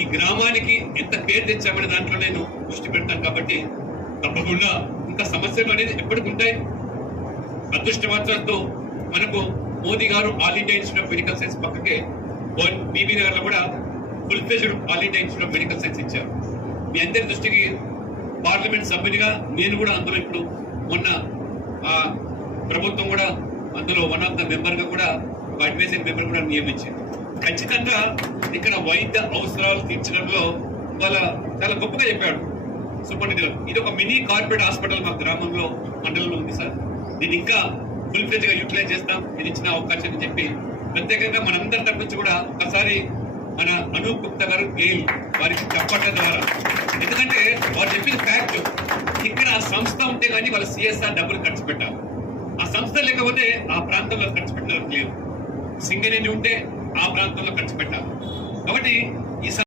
ఈ గ్రామానికి ఎంత పేరు తెచ్చామనే దాంట్లో నేను దృష్టి పెడతాను. కాబట్టి తప్పకుండా ఇంకా సమస్యలు అనేది ఎప్పటికి ఉంటాయి. అదృష్టవంతంతో మనకు మోదీ గారు all India institute of medical science పక్కకే బీబీ నగర్ లో కూడా full fledged all India institute of medical science ఇచ్చారు. మీ అందరి దృష్టికి పార్లమెంట్ సభ్యునిగా నేను కూడా అందులో ఇప్పుడు మొన్న ప్రభుత్వం కూడా అందులో వన్ ఆఫ్ ద మెంబర్ గా కూడా అడ్వైజరీ మెంబర్ కూడా నియమించింది. ఖచ్చితంగా ఇక్కడ వైద్య అవసరాలు తీర్చడంలో వాళ్ళ చాలా గొప్పగా చెప్పాడు సుబ్బండి గారు. ఇది ఒక మినీ కార్పొరేట్ హాస్పిటల్ మా గ్రామంలో మండలంలో ఉంది సార్. దీన్ని ఇంకా ఫుల్ ఫ్లెజ్ గా యూటిలైజ్ చేస్తాం, ఇది ఇచ్చిన అవకాశాన్ని చెప్పి ప్రత్యేకంగా మనందరి తరఫు నుంచి కూడా ఒకసారి మన అనూప్ గుప్తా గారు గెయిల్ వారికి చెప్పడం ద్వారా, ఎందుకంటే వారు చెప్పిన ఫ్యాక్ట్ ఇక్కడ సంస్థ ఉంటే కానీ వాళ్ళ సిఎస్ఆర్ డబ్బులు ఖర్చు పెట్టాలి. ఆ సంస్థ లేకపోతే ఆ ప్రాంతంలో ఖర్చు పెట్టడానికి లేదు. సింగరేణి ఉంటే ఆ ప్రాంతంలో ఖర్చు పెట్టాలి. కాబట్టి ఈ